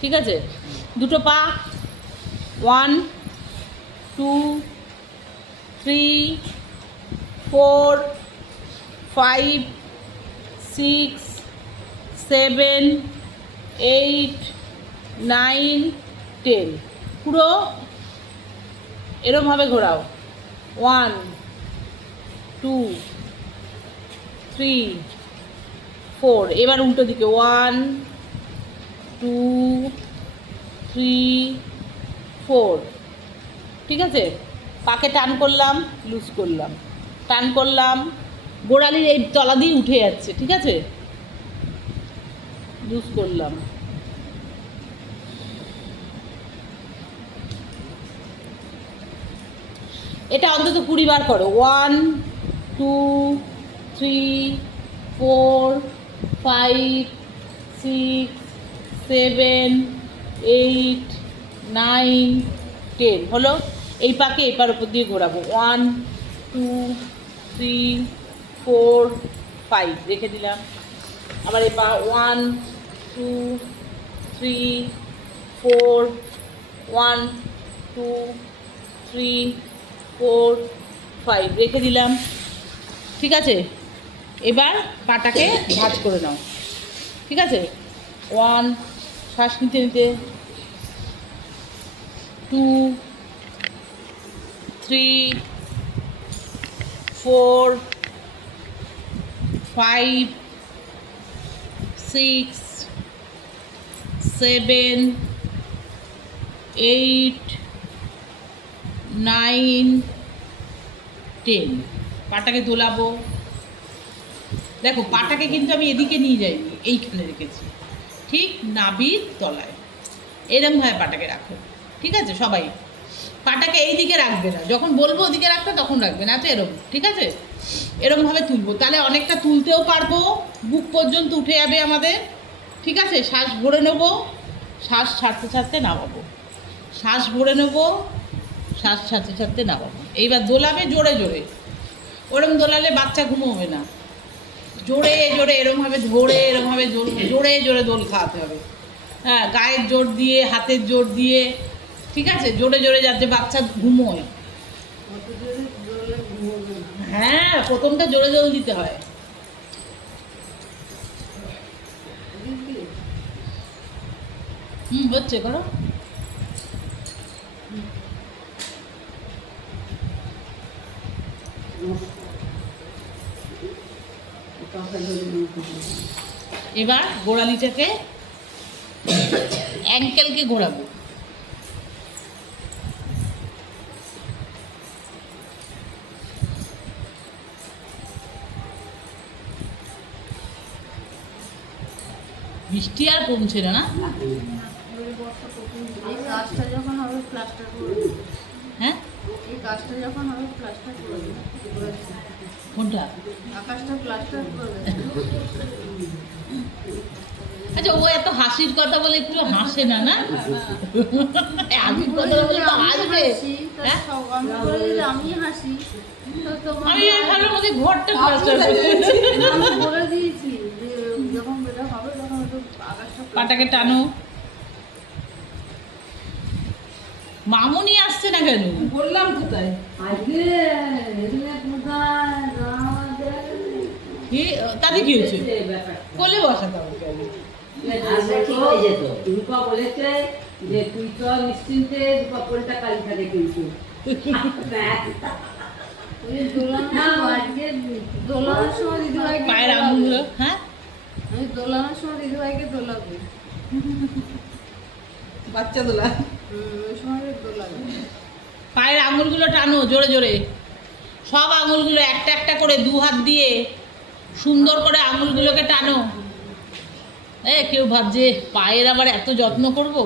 ঠিক আছে, দুটো পা 1 2 3 4 5 6 7 8 9 10 পুরো এরমভাবে ঘোরাও 1 2 3 4 এবার উল্টো দিকে 1 2 3 4 ঠিক আছে। পাকে টান করলাম, লুজ করলাম, টান করলাম, গোড়ালির এই তলা দিয়ে উঠে যাচ্ছে, ঠিক আছে, লুজ করলাম, এটা অন্তত 20 বার করো। 1 2 3 4 5 6 7 8 9 10 হলো। এই পাকে এপার উপর দিয়ে ঘোরাবো 1 2 3 4 5 রেখে দিলাম। আবার এই পা 1 2 3 4 1 2 3 4 5 রেখে দিলাম, ঠিক আছে। এবার পাটাকে ভাঁজ করে নাও, ঠিক আছে। 1 শ্বাস নিতে নিতে 2 3 4 5 6 7 8 9 10 পাটাকে দোলাবো। দেখো পাটাকে কিন্তু আমি এদিকে নিয়ে যাইনি, এইখানে রেখেছি, ঠিক নাভির তলায়। এরমভাবে পাটাকে রাখো, ঠিক আছে। সবাই পাটাকে এই দিকে রাখবে না, যখন বলবো ওদিকে রাখবে তখন রাখবে না, তো এরম, ঠিক আছে। এরমভাবে তুলবো, তাহলে অনেকটা তুলতেও পারবো, বুক পর্যন্ত উঠে যাবে আমাদের, ঠিক আছে। শ্বাস ভরে নেবো, শ্বাস ছাড়তে ছাড়তে নামাবো, শ্বাস ভরে নেবো, শ্বাস ছাড়তে ছাড়তে নামাবো। এইবার দোলাবে জোরে জোরে, ওরম দোলালে বাচ্চা ঘুমোবে না, জোরে জোরে এরমভাবে ধরে এরমভাবে জোরে জোরে দোল খাওয়াতে হবে। হ্যাঁ, গায়ের জোর দিয়ে, হাতের জোর দিয়ে, ঠিক আছে, জোরে জোরে যাতে বাচ্চা ঘুমোয়। হ্যাঁ, প্রথমটা জোরে জোরে দিতে হয়। হচ্ছে করো। এবার গোড়ালিটাকে অ্যাঙ্কেলকে ঘোরাবো, বৃষ্টি আর কমছে না, না? এই কাজটা যখন হবে প্লাস্টার করে, হ্যাঁ, এই কাজটা যখন হবে প্লাস্টার করে, কোনটা? আকাশটা প্লাস্টার করে। আচ্ছা, ও এত হাসির কথা বলে একটু হাসে না, না? হাসির কথা বলে তো হাসবে। হ্যাঁ, আমি বলে দিলে আমি হাসি, তো তোমার আমি ভাবলাম ওদের ঘরটা প্লাস্টার আমি বলে দিয়েছি যে যখন এটা হবে তখন একটু আকাশটা পাটাকে টানো। মামুনি আসছে না কেন? বললাম কোথায় আজকে তাতে কি হয়েছে? কোলে বসাতে হবে। রূপা বলেছে যে তুই তো নিশ্চিন্তে কাপড়টা কালিখাতে কিন্তু দোলানোর সময় দিদিভাইকে পায়ের আঙুলগুলো, হ্যাঁ, আমি দোলানোর সময় দিদিভাইকে দোলাবো, বাচ্চা দোলা ওই সময় দোলাবো। পায়ের আঙুলগুলো টানো জোরে জোরে, সব আঙুলগুলো একটা একটা করে 2 হাত দিয়ে সুন্দর করে আঙুলগুলোকে টানো। কেউ ভাবছে পায়ের আবার এত যত্ন করব,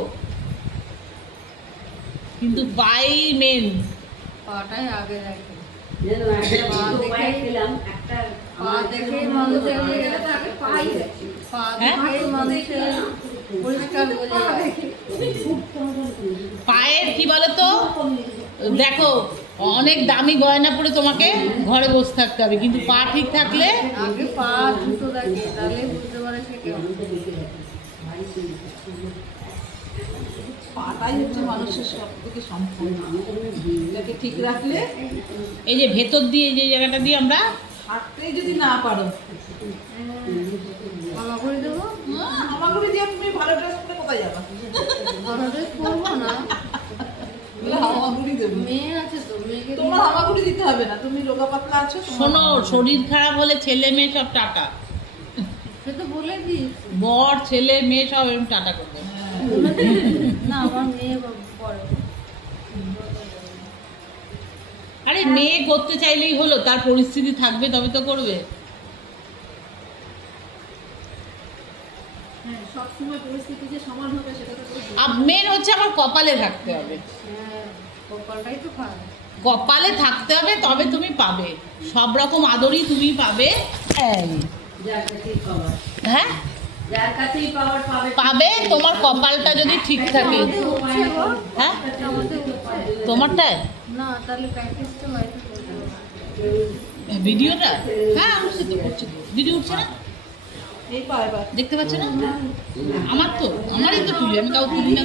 কিন্তু পাই মেন। পাটাই আগে রাখে, পা দেখেই মানুষের পরিষ্কার বোঝা যায়। পায়ের কি বলতো, দেখো অনেক দামি গয়না পরে তোমাকে ঘরে বসে থাকতে হবে, কিন্তু পা ঠিক থাকলে আগে পা দুটো দেখে, তাহলে বুঝতে পারে সে কেমন। পাটাই হচ্ছে মানুষের সব থেকে সম্পূর্ণ এটাকে ঠিক রাখলে এই যে ভেতর দিয়ে যে জায়গাটা দিয়ে আমরা হাঁটতেই যদি না পারো হামাগুড়ি দেবো? আমাগুলো দিয়ে তুমি ভালো ড্রেস পরে কোথায় যাবা ভালো ড্রেস পরবো না। হামাগুড়ি দেবো মেয়ে আছে তো, মেয়েকে তোমার হামাগুড়ি দিতে হবে না, তুমি রোগা পাতলা আছো তোমার শোনো, শরীর খারাপ হলে ছেলে মেয়ে সব টাটা, সে তো বলে দিস। বর ছেলে মেয়ে সব এরকম টাটা করবে। না আমার মেয়ে পরে। আরে মেয়ে করতে চাইলেই হলো, তার পরিস্থিতি থাকবে তবে তো করবে। হ্যাঁ সব সময় পরিস্থিতি যে সমান হবে সেটা তো মেন হচ্ছে আমার কপালে থাকতে হবে, হ্যাঁ, কপালটাই তো খারাপ। কপালে থাকতে হবে তবে তুমি পাবে সব রকম আদরই তুমি পাবে। এই, যার কাছেই পাওয়ার, হ্যাঁ যার কাছেই পাওয়ার পাবে। পাবে, তোমার কপালটা যদি ঠিক থাকে। হ্যাঁ তোমারটায় না তাহলে প্র্যাকটিসটা বাড়িতে করতে হবে। ভিডিওটা, হ্যাঁ উঠছে তো, করছে তো, ভিডিও উঠছে না, এই পা এবার দেখতে পাচ্ছ না? আমার তো, আমারই তো তুলি, আমি কাউ তুলি না।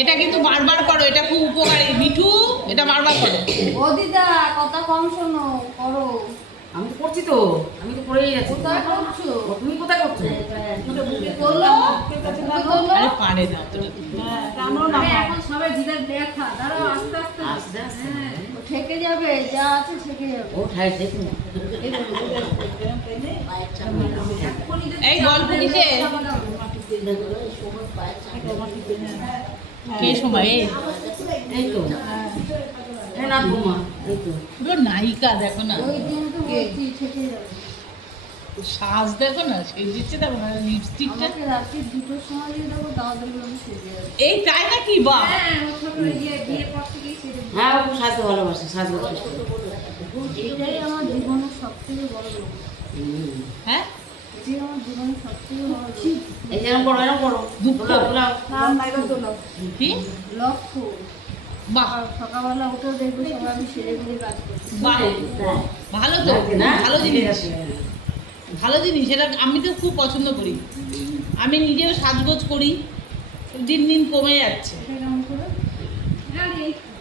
এটা কিন্তু বারবার করো, এটা খুব উপকারী মিঠু, এটা বারবার করো। ও দিদা কথা কম শোনো, করো। আমি তো করছি তো, আমি তো করেই যাচ্ছি। কোথায় করছো? তুমি কোথায় করছো? করলো? করলো? আরে পারে না অতটা। হ্যাঁ টানো না আরে এখন সবাই দিদার দেখা, দাঁড়াও আস্তে আস্তে। আস্তে আস্তে। হ্যাঁ, ও ঠেকে যাবে, যা আছে ঠেকে যাবে। ও ঠাই দেখুন। এই গল্প কিসে? কে সময়? এই তো। হ্যাঁ না ঘুমা, এই তো। পুরো নায়িকা দেখো না, ওই দিন তো বলছি ঠেকে যাবে। সাজ দেখো না, সেজেছে দেখো না, লিপস্টিকটা। আমাকে রাত্রি 2টোর সময় দিয়ে দেবো, তাও দেখবো আমি সেজে যাবো। এই তাই নাকি? বাহ, হ্যাঁ, ও ছোট বিয়ের পর থেকেই সেজে যাবে। হ্যাঁ ও খুব সাজতে ভালোবাসে, সাজতে ভালোবাসে। এটাই আমার জীবনের সব থেকে বড় লক্ষ্য। হ্যাঁ এটাই আমার জীবনের সব থেকে বড় লক্ষ্য। এই যেরকম করো, এরকম করো। দুঃখ। দোলাও। না না এবার তোলো কি? লক্ষ্য। বাহ আর সকালবেলা উঠেও দেখবো সবাই আমি সেরে গুলি কাজ করছি। বাহ, ভালো তো, লাগছে না? ভালো জিনিস, ভালো জিনিস। এটা আমি তো খুব পছন্দ করি, আমি নিজেও সাজগোজ করি, দিন দিন কমে যাচ্ছে, এটা কেমন করে?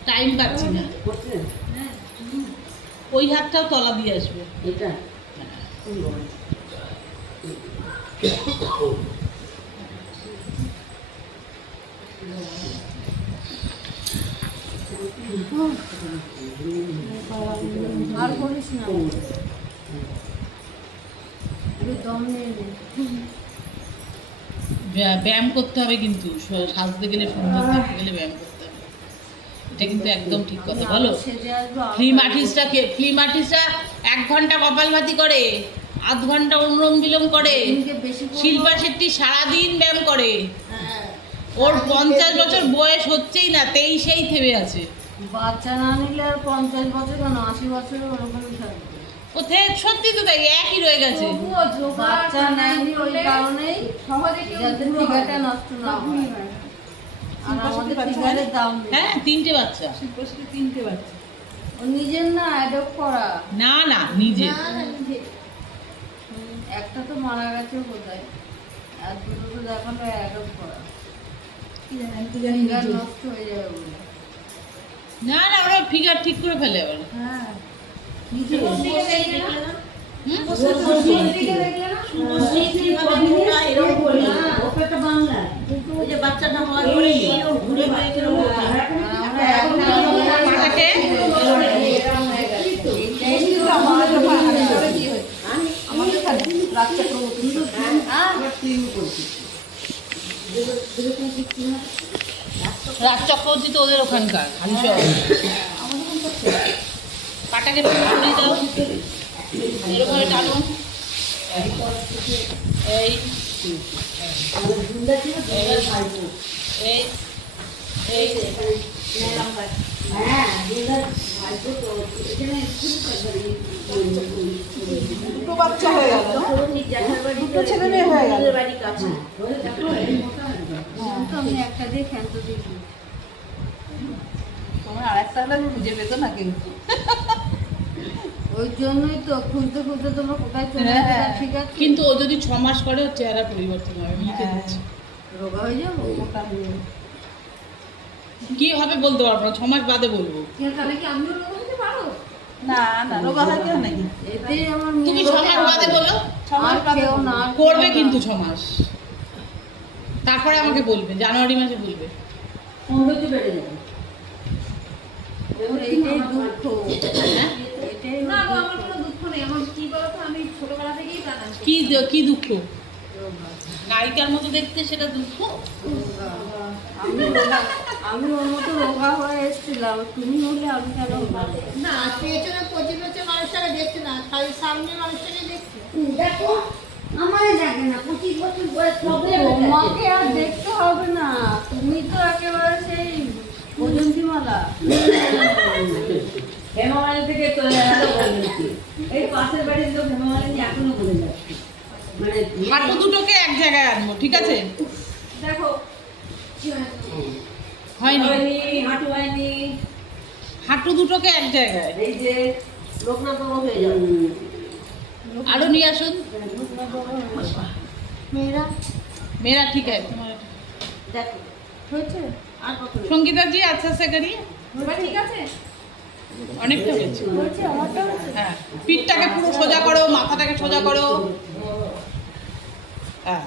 টাইম পাচ্ছি না। করছে? ওই হাতটাও তলা দিয়ে আসবে। এটা? আর করিস না, একটু দম নিয়ে নে। ব্যায়াম করতে হবে কিন্তু, সাজতে গেলে, সুন্দর থাকতে গেলে ব্যায়াম করতে হবে, এটা কিন্তু একদম ঠিক কথা। বলো, সেজে আসবো আবার। ফিল্ম আর্টিস্টরা 1 ঘন্টা কপালভাতি করে, আধ ঘন্টা অনুলোম বিলোম করে। দিনকে বেশি করবো। শিল্পা শেট্টি সারাদিন ব্যায়াম করে, হ্যাঁ। ওর 50 বছর বয়স হচ্ছেই না, 23-এই থেমে আছে। বাচ্চা না নিলে আর 50 বছর কেন, 80 বছর ওরকমই থাকবে। ও সত্যি তো তাই, একই রয়ে গেছে। বাচ্চা নেয়নি ওই কারণেই, যাতে ফিগারটা নষ্ট না হয়। আর আমাদের ফিগারের দাম নেই। হ্যাঁ 3টে বাচ্চা। শিল্পশ্রী 3টে বাচ্চা ও নিজের না, অ্যাডপ্ট করা। না না, নিজে। একটা তো মারা গেছে বোধহয়, আর দুটো তো দেখালো অ্যাডপ্ট করা। কি জানি আমি তো জানি ফিগার নিজে। নষ্ট হয়ে যাবে বলে। না না, ওরা ফিগার ঠিক করে ফেলে আবার। হ্যাঁ নিজে হুম? পাটাকে আমাদের রাজ চক্রবর্তী রাজ চক্রবর্তী তো ওদের ওখানকার, আমি সব পাটাকে সরিয়ে দাও, এরকম টানো, এই এই এই দুটো বাচ্চা হয়ে গেল, দুটো ছেলে মেয়ে হয়ে গেল। তো আমি একটা দিয়ে ক্ষান্ত দিয়ে দিই। তোমার আরেকটা হলে খুঁজে পেতো না কিন্তু। ওই জন্যই তো খুঁজতে খুঁজতে তোমরা কোথায় চলে হ্যাঁ, যাবে, হ্যাঁ। ঠিক আছে কিন্তু ও যদি 6 মাস করে ওর চেহারা পরিবর্তন হবে, আমি লিখে দিচ্ছি। রোগা হয়ে যাবো। ওটা নিয়ে। কি হবে বলতে পারবো না, 6 মাস বাদে বলবো। তাহলে কি আমিও রোগা হতে পারো? না না রোগা হয় কেউ নাকি? এতেই আমার তুমি মেয়ে 6 মাস বাদে বলো, 6 মাস আর বাদে খেও বলবো। না, আর করবে খেও কিন্তু না। 6 মাস, তারপরে আমাকে বলবে, জানুয়ারি মাসে বলবে। সৌন্দর্য বেড়ে যাবে। ওর এইটাই দুঃখ, হ্যাঁ? এটাই না গো, ওর আমার কোনো দুঃখ নেই। আমার কি বলতো, আমি ছোটবেলা থেকেই জানান। কি দুঃখ? রোগা। নায়িকার মতো দেখতে সেটা দুঃখ? রোগা। আমি ওর মতো রোগা হয়ে এসেছিলাম, তুমি হলে আমি কেন হবো? না, পেছনে পেছনে মানুষটাকে দেখছে না, খালি সামনে মানুষটাকে দেখছে। দেখো আমারে জাগে না 25 বছর বয়স প্রবলেম তোমাকে আর দেখতে হবে না, তুমি তো একেবারে সেই বজন্তীমালা। হেমামালি থেকে চলে আসা বলেছি। এই পাশের বাড়ির লোক হেমামালি নিয়ে এখনো বলে যাচ্ছে। মানে হাঁটু দুটোকে এক জায়গায় আনবো, ঠিক আছে? দেখো, হয়নি, হয়নি, হাঁটু হয়নি। হাঁটু দুটোকে এক জায়গায়। এই যে লোকনাথ বাবা হয়ে যাবে। আরো নিয়ে আসুন। মেয়েরা मेरा ठीक है, तुम्हारा দেখো হয়েছে? আর কত? संगीता जी अच्छा से करिए, এবার ঠিক আছে? অনেকটা হয়েছে। হয়েছে আমারটা হয়েছে। হ্যাঁ, পিঠটাকে পুরো সোজা করো, মাথাটাকে সোজা করো। হ্যাঁ